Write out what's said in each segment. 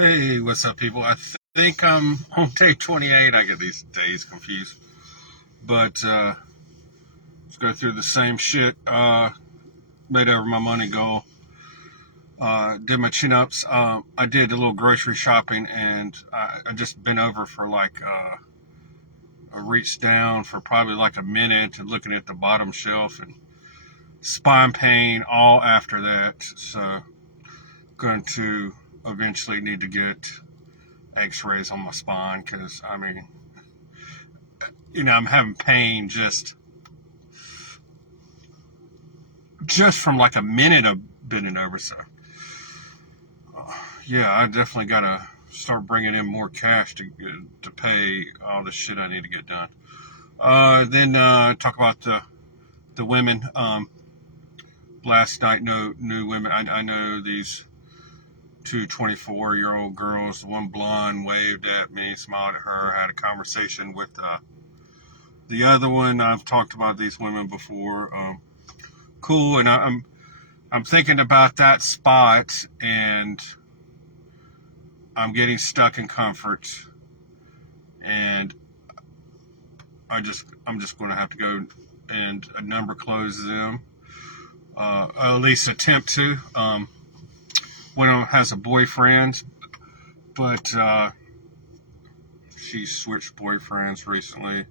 Hey, what's up, people? I think I'm on day 28. I get these days confused. But let's go through the same shit. Made over my money goal. Did my chin-ups. I did a little grocery shopping, and I just been over for I reached down for probably like a minute and looking at the bottom shelf, and spine pain all after that. So going to eventually need to get x-rays on my spine, because I'm having pain just from like a minute of bending over. So yeah, I definitely gotta start bringing in more cash to pay all the shit I need to get done. Then talk about the women. Last night, no new women. I know these two 24-year-old girls. The one blonde waved at me, smiled at her, had a conversation with the other one. I've talked about these women before. Cool, and I'm thinking about that spot, and I'm getting stuck in comfort, and I'm just going to have to go and a number close them, at least attempt to. One of them has a boyfriend, but she switched boyfriends recently,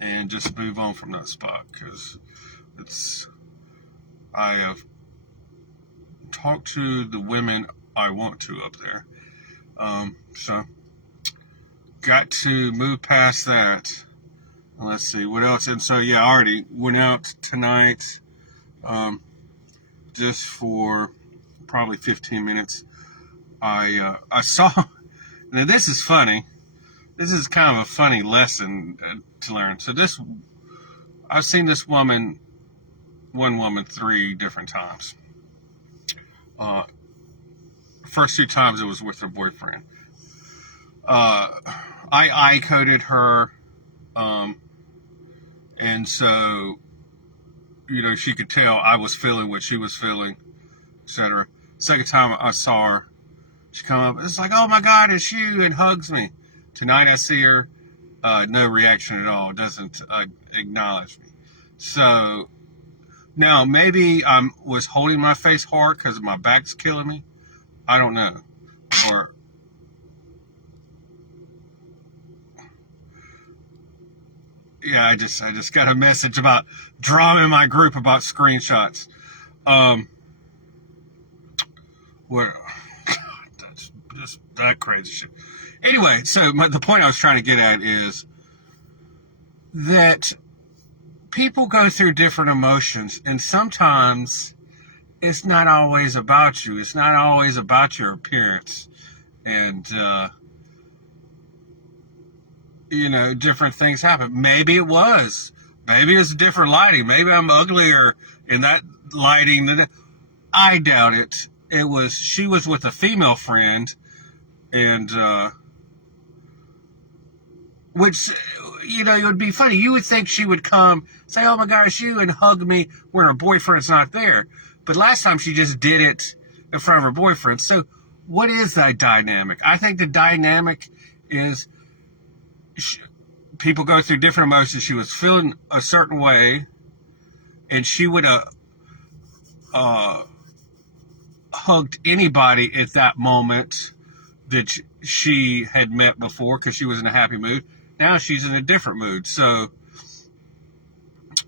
and just move on from that spot, because I have talked to the women I want to up there. So got to move past that. Let's see what else. And so yeah, I already went out tonight, just for probably 15 minutes. I saw. Now this is funny. This is kind of a funny lesson to learn. So I've seen this one woman 3 different times. First 2 times it was with her boyfriend. I coded her, and so she could tell I was feeling what she was feeling, etc. Second time I saw her, she come up. It's like, oh my God, it's you, and hugs me. Tonight I see her, no reaction at all. Doesn't acknowledge me. So now maybe I was holding my face hard because my back's killing me. I don't know. Or yeah, I just got a message about drama in my group about screenshots. Where that's just that crazy shit. Anyway, so the point I was trying to get at is that people go through different emotions, and sometimes it's not always about you. It's not always about your appearance, and different things happen. Maybe it was. Maybe it's different lighting. Maybe I'm uglier in that lighting than I doubt it. She was with a female friend, and which it would be funny. You would think she would come, say, "Oh my gosh, you," and hug me when her boyfriend's not there. But last time she just did it in front of her boyfriend. So what is that dynamic? I think the dynamic is people go through different emotions. She was feeling a certain way, and she would have hugged anybody at that moment that she had met before, because she was in a happy mood. Now she's in a different mood. So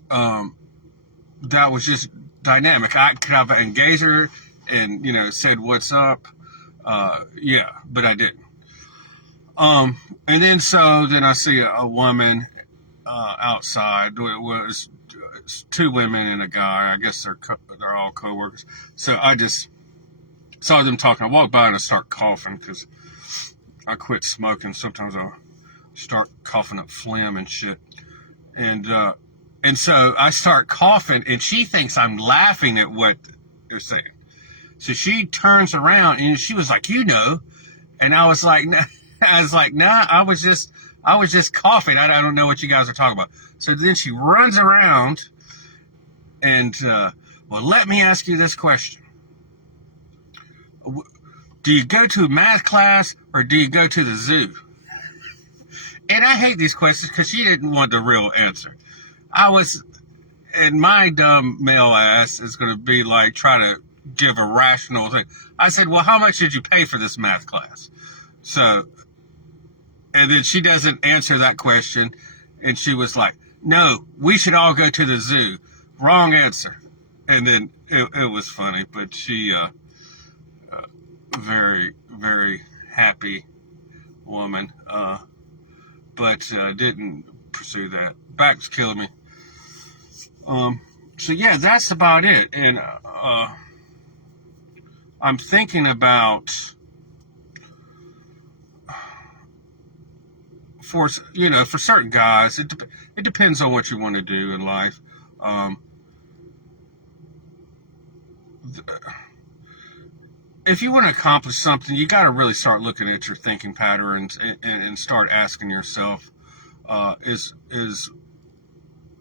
that was just dynamic. I could have engaged her and said what's up, but I didn't. And then I see a woman outside. It was 2 women and a guy. I guess they're all co-workers. So I just saw them talking. I walked by and I start coughing because I quit smoking. Sometimes I'll start coughing up phlegm and shit. And so I start coughing, and she thinks I'm laughing at what they're saying. So she turns around, and she was like, and I was like, nah. I was just coughing. I don't know what you guys are talking about. So then she runs around, and well, let me ask you this question. do you go to math class or do you go to the zoo? And I hate these questions because she didn't want the real answer. And my dumb male ass is going to be like, try to give a rational thing. I said, well, how much did you pay for this math class? So, and then she doesn't answer that question. And she was like, no, we should all go to the zoo. Wrong answer. And then it was funny, but she, very, very happy woman, but didn't pursue that. Back's killing me. So yeah, that's about it. And I'm thinking about, for certain guys, it depends on what you want to do in life. If you want to accomplish something, you got to really start looking at your thinking patterns and start asking yourself, is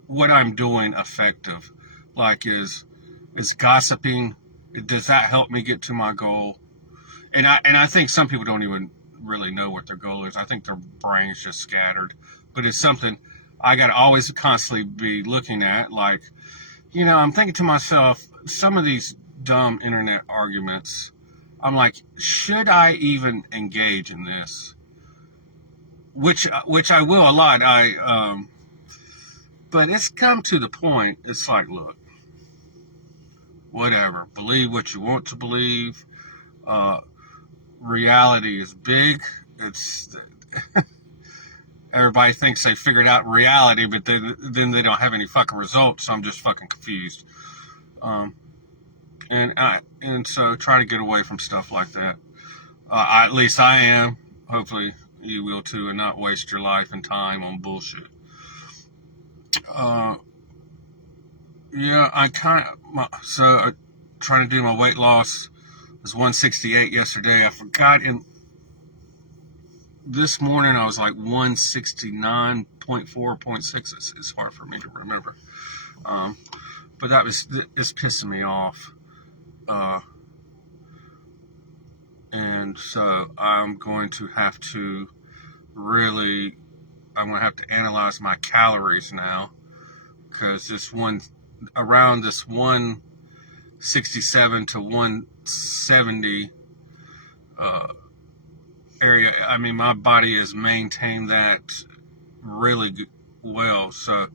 what I'm doing effective? Like, is gossiping, does that help me get to my goal? And I think some people don't even really know what their goal is. I think their brain's just scattered. But it's something I got to always constantly be looking at. Like, I'm thinking to myself, some of these dumb internet arguments, I'm like, should I even engage in this? Which I will a lot. But it's come to the point. It's like, look, whatever. Believe what you want to believe. Reality is big. It's everybody thinks they figured out reality, but then they don't have any fucking results. So I'm just fucking confused. And so try to get away from stuff like that. At least I am. Hopefully you will too, and not waste your life and time on bullshit. Yeah, trying to do my weight loss. It was 168 yesterday. I forgot this morning I was like 169.4.6. It's hard for me to remember. But it's pissing me off. And so I'm going to have to analyze my calories now, because around this 167 to 170 area, I mean, my body has maintained that really well. So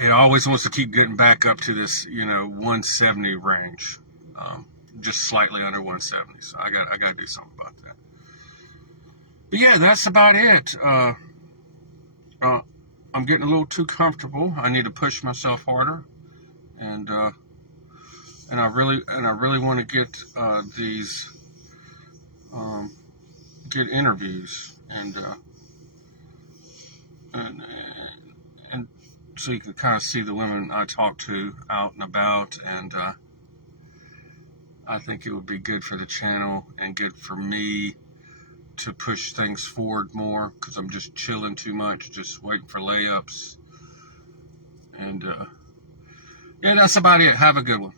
it always wants to keep getting back up to this, 170 range, just slightly under 170. So I got to do something about that. But yeah, that's about it. I'm getting a little too comfortable. I need to push myself harder, and I really want to get these good interviews, and so you can kind of see the women I talk to out and about, and I think it would be good for the channel and good for me to push things forward more, because I'm just chilling too much, just waiting for layups. And yeah, that's about it. Have a good one.